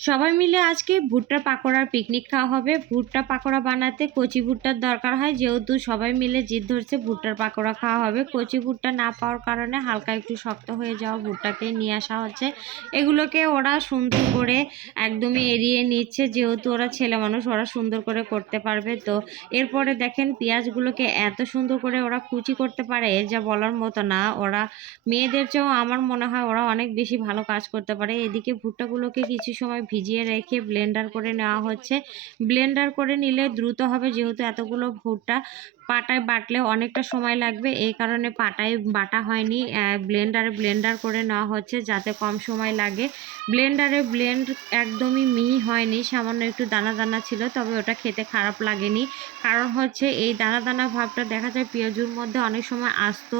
সবাই মিলে আজকে ভুট্টা পাকোড়ার পিকনিক খাওয়া হবে। ভুট্টা পাকোড়া বানাতে কচি ভুট্টার দরকার হয়। যেহেতু সবাই মিলে জিদ ধরছে, ভুট্টার পাকোড়া খাওয়া হবে। কচি ভুট্টা না পাওয়ার কারণে হালকা একটু শক্ত হয়ে যাওয়া ভুট্টাকে নিয়ে আসা হচ্ছে। এগুলোকে ওরা সুন্দর করে একদমই এড়িয়ে নিচ্ছে। যেহেতু ওরা ছেলে মানুষ, ওরা সুন্দর করে করতে পারবে। তো এরপরে দেখেন পেঁয়াজগুলোকে এত সুন্দর করে ওরা কুচি করতে পারে যা বলার মতো না। ওরা মেয়েদের চেয়েও আমার মনে হয় ওরা অনেক বেশি ভালো কাজ করতে পারে। এদিকে ভুট্টাগুলোকে কিছু সময় ভিজিয়ে রেখে ব্লেন্ডার করে নেওয়া হচ্ছে। ব্লেন্ডার করে নিলে দ্রুত হবে যেহেতু এতগুলো ভুট্টা পাটায় বাটলে অনেকটা সময় লাগবে। এই কারণে পাটায় বাটা হয়নি। ব্লেন্ডারে ব্লেন্ডার করে নেওয়া হচ্ছে যাতে কম সময় লাগে। ব্লেন্ডারে ব্লেন্ড একদমই মিহি হয়নি, সামান্য একটু দানা দানা ছিল, তবে ওটা খেতে খারাপ লাগেনি। কারণ হচ্ছে এই দানা দানা ভাবটা দেখা যায় পেঁয়াজুর মধ্যে অনেক সময় আস্ত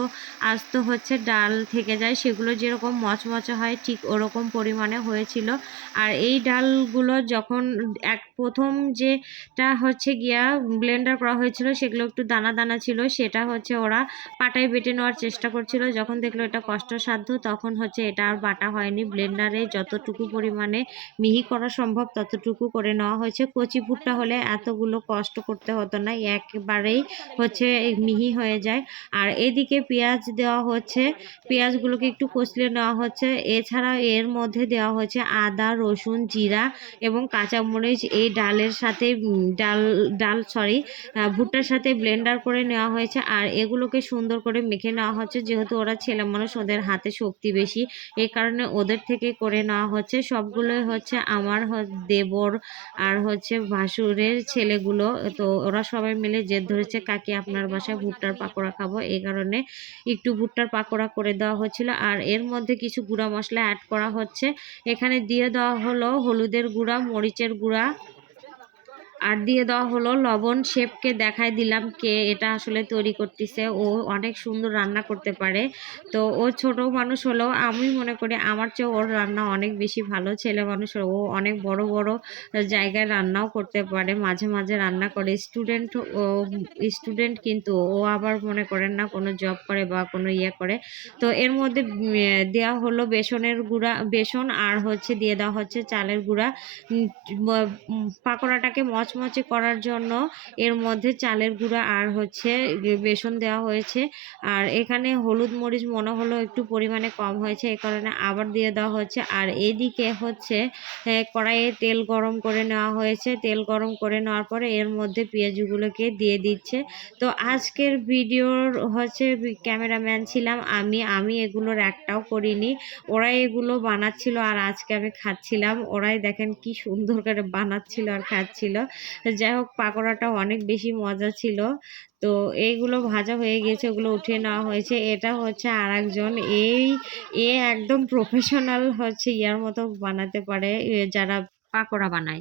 আস্ত হচ্ছে, ডাল থেকে যায়, সেগুলো যেরকম মচমচে হয়, ঠিক ওরকম পরিমাণে হয়েছিল। আর এই ডালগুলো যখন এক প্রথম যেটা হচ্ছে গিয়া ব্লেন্ডার করা হয়েছিল, সেগুলো একটু দানা দানা দানা ছিল, সেটা হচ্ছে ওরা পাটায় বেটে নেওয়ার চেষ্টা করছিল। যখন দেখল এটা কষ্টসাধ্য, তখন হচ্ছে এটা আর বাটা হয়নি। ব্লেন্ডারে যতটুকু পরিমাণে মিহি করা সম্ভব, ততটুকু করে নেওয়া হয়েছে। কচি ভুট্টা হলে এতগুলো কষ্ট করতে হতো না, একবারেই হচ্ছে মিহি হয়ে যায়। আর এদিকে পেঁয়াজ দেওয়া হচ্ছে, পেঁয়াজগুলোকে একটু কষলে নেওয়া হচ্ছে। এছাড়া এর মধ্যে দেওয়া হচ্ছে আদা, রসুন, জিরা এবং কাঁচামরিচ। এই ডালের সাথে ডাল ডাল, সরি ভুট্টার সাথে ব্লেন্ডার করে নেওয়া হয়েছে। আর এগুলোকে সুন্দর করে মেখে নেওয়া হচ্ছে। যেহেতু ওরা ছেলে মানুষ, ওদের হাতে শক্তি বেশি। এই কারণে ওদের থেকে করে নেওয়া হচ্ছে। সবগুলো হচ্ছে আমার দেবর আর হচ্ছে ভাসুরের ছেলেগুলো। তো ওরা সবাই মিলে জেদ ধরেছে, কাকি, আপনার বাসায় ভুট্টার পাকোড়া খাব। এই কারণে একটু ভুট্টার পাকোড়া করে দেওয়া হচ্ছিল। আর এর মধ্যে কিছু গুঁড়া মশলা অ্যাড করা হচ্ছে। এখানে দিয়ে দেওয়া হলো হলুদের গুঁড়া, মরিচের গুঁড়া আর দিয়ে দেওয়া হলো লবণ। শেফকে দেখাই দিলাম কে এটা আসলে তৈরি করতেছে। ও অনেক সুন্দর রান্না করতে পারে। তো ও ছোট মানুষ হলেও আমি মনে করি আমার চেয়ে ওর রান্না অনেক বেশি ভালো। ছেলে মানুষ ও অনেক বড় বড় জায়গায় রান্নাও করতে পারে, মাঝে মাঝে রান্না করে। স্টুডেন্ট ও স্টুডেন্ট কিন্তু ও আবার মনে করেন না কোনো জব করে বা কোনো ইয়ে করে। তো এর মধ্যে দেওয়া হলো বেসনের গুঁড়া, বেসন আর হচ্ছে দিয়ে দেওয়া হচ্ছে চালের গুঁড়া। পাকোড়াটাকে মচ মচমচে করার জন্য এর মধ্যে চালের গুঁড়া আর হচ্ছে বেসন দেওয়া হয়েছে। আর এখানে হলুদ মরিচ মনে হলো একটু পরিমাণে কম হয়েছে এই কারণে আবার দিয়ে দেওয়া হচ্ছে। আর এদিকে হচ্ছে কড়াইয়ে তেল গরম করে নেওয়া হয়েছে। তেল গরম করে নেওয়ার পরে এর মধ্যে পেঁয়াজগুলোকে দিয়ে দিচ্ছে। তো আজকের ভিডিওর হচ্ছে ক্যামেরাম্যান ছিলাম আমি। আমি এগুলোর একটাও করিনি। ওরাই এগুলো বানাচ্ছিল আর আজকে আমি খাচ্ছিলাম। ওরাই দেখেন কি সুন্দর করে বানাচ্ছিল আর খাচ্ছিল। যাই হোক পাকোড়াটা অনেক বেশি মজা ছিল। তো এইগুলো ভাজা হয়ে গেছে, ওগুলো উঠিয়ে নেওয়া হয়েছে। এটা হচ্ছে আর একজন এই, এ একদম প্রফেশনাল হচ্ছে ইয়ার মতো বানাতে পারে যারা পাকোড়া বানায়।